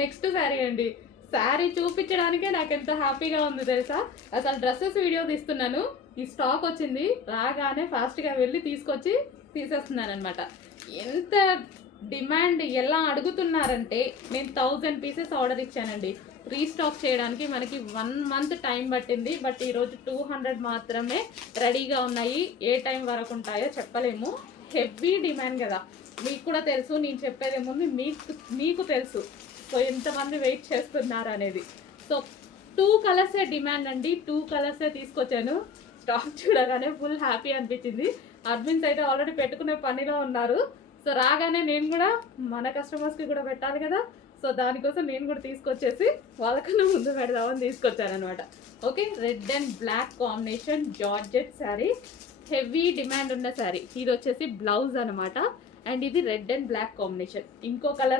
Next sari అండి. శారీ చూపించడానికే నాకు ఎంత హ్యాపీగా ఉంది తెలుసా. అసలు డ్రెస్సెస్ వీడియో తీస్తున్నాను, ఈ స్టాక్ వచ్చింది, రాగానే ఫాస్ట్గా వెళ్ళి తీసుకొచ్చి తీసేస్తున్నాను అనమాట. ఎంత డిమాండ్ ఎలా అడుగుతున్నారంటే, నేను 1000 పీసెస్ ఆర్డర్ ఇచ్చానండి. రీస్టాక్ చేయడానికి మనకి 1 మంత్ టైం పట్టింది. బట్ ఈరోజు 200 మాత్రమే రెడీగా ఉన్నాయి. ఏ టైం వరకు ఉంటాయో చెప్పలేము. హెవీ డిమాండ్ కదా, మీకు కూడా తెలుసు. నేను చెప్పేదేముంది, మీకు తెలుసు. సో ఎంతమంది వెయిట్ చేస్తున్నారు అనేది. సో 2 కలర్సే డిమాండ్ అండి. 2 కలర్సే తీసుకొచ్చాను. స్టాక్ చూడగానే ఫుల్ హ్యాపీ అనిపించింది. అడ్మిన్స్ అయితే ఆల్రెడీ పెట్టుకునే పనిలో ఉన్నారు. సో రాగానే నేను కూడా మన కస్టమర్స్కి కూడా పెట్టాలి కదా. సో దానికోసం నేను కూడా తీసుకొచ్చేసి వాళ్ళకన్నా ముందు పెడదామని తీసుకొచ్చాను అనమాట. Okay, red and black combination georgette sari, heavy demand ఉన్న శారీ. ఇది వచ్చేసి బ్లౌజ్ అనమాట. అండ్ ఇది రెడ్ అండ్ బ్లాక్ కాంబినేషన్. ఇంకో కలర్